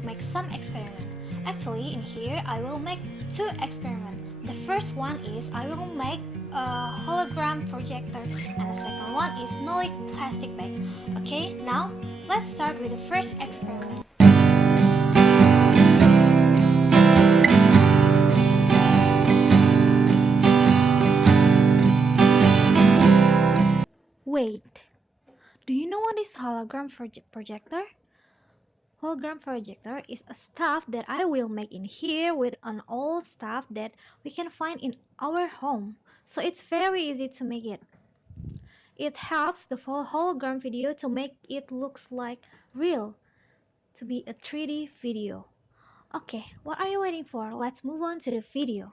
to make some experiment. Actually, in here I will make two experiments. The first one is I will make a hologram projector, and the second one is no plastic bag. Okay, now let's start with the first experiment. Wait, do you know what is hologram projector? Hologram projector is a stuff that I will make in here with an old stuff that we can find in our home. So it's very easy to make it. It helps the full hologram video to make it looks like real, to be a 3D video. Okay, what are you waiting for? Let's move on to the video.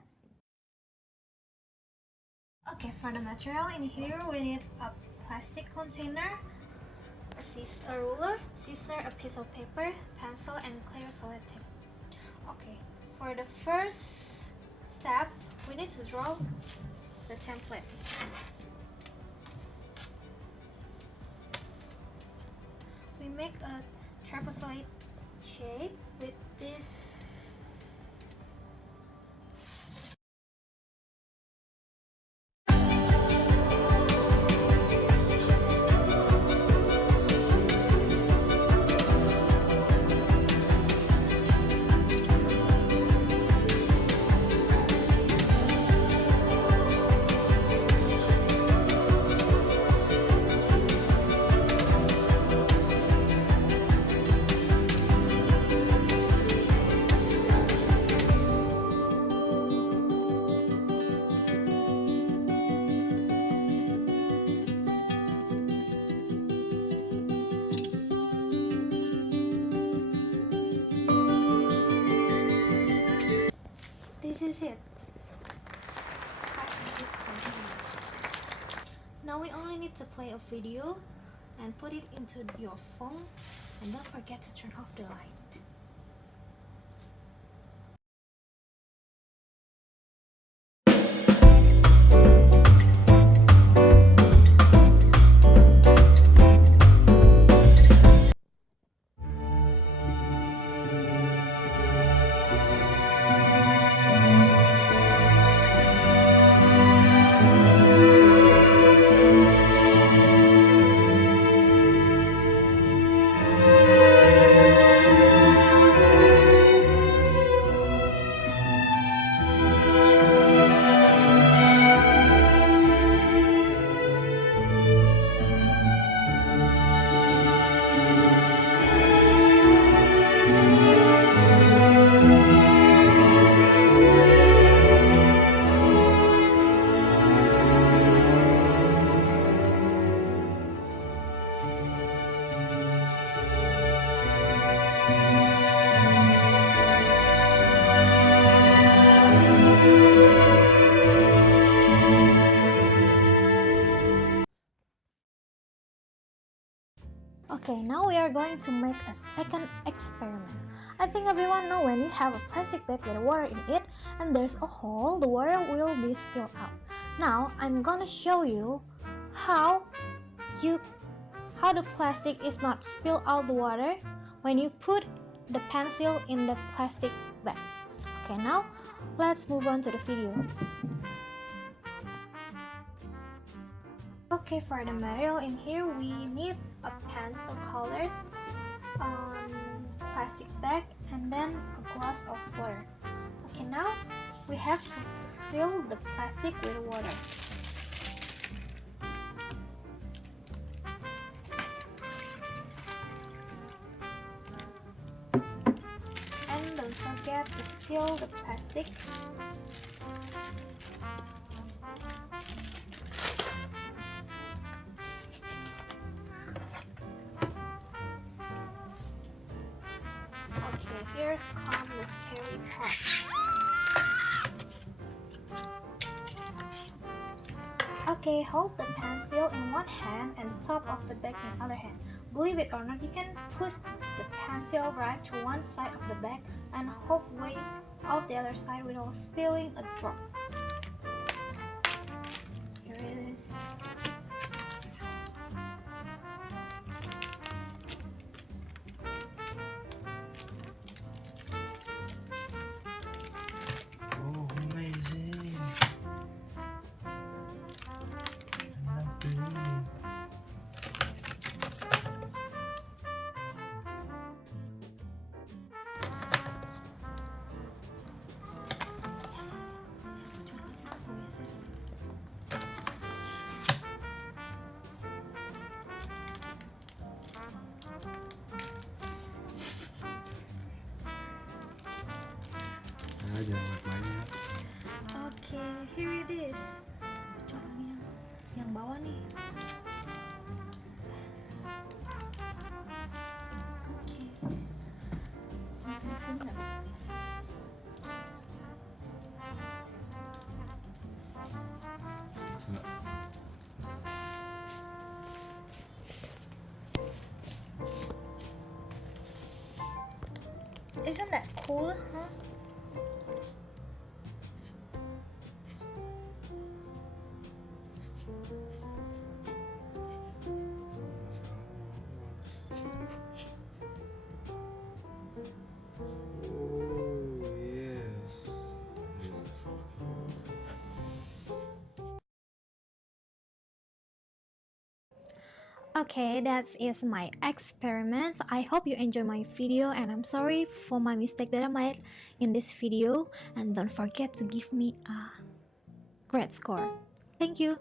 Okay, for the material in here we need a plastic container, a ruler, scissor, a piece of paper, pencil, and clear solid tape. Okay, for the first step, we need to draw the template. We make a trapezoid shape with this. This is it. Now we only need to play a video and put it into your phone, and don't forget to turn off the light. Okay, now we are going to make a second experiment. I think everyone know when you have a plastic bag with water in it and there's a hole, the water will be spilled out. Now I'm gonna show you how the plastic is not spill out the water when you put the pencil in the plastic bag. Okay, now let's move on to the video. Okay, for the material in here we need a pencil colors, plastic bag, and then a glass of water. Okay, now we have to fill the plastic with water. And don't forget to seal the plastic. Okay, here's come the scary part. Okay, hold the pencil in one hand and the top of the bag in other hand. Believe it or not, you can push the pencil right to one side of the bag and halfway out the other side without spilling a drop. Here it is. Oke, here it is. Coba yang bawah nih. Oke. Sebentar. Isn't that cool, huh? Oh, yes. Okay, that is my experiments. I hope you enjoy my video and I'm sorry for my mistake that I made in this video, and don't forget to give me a great score. Thank you.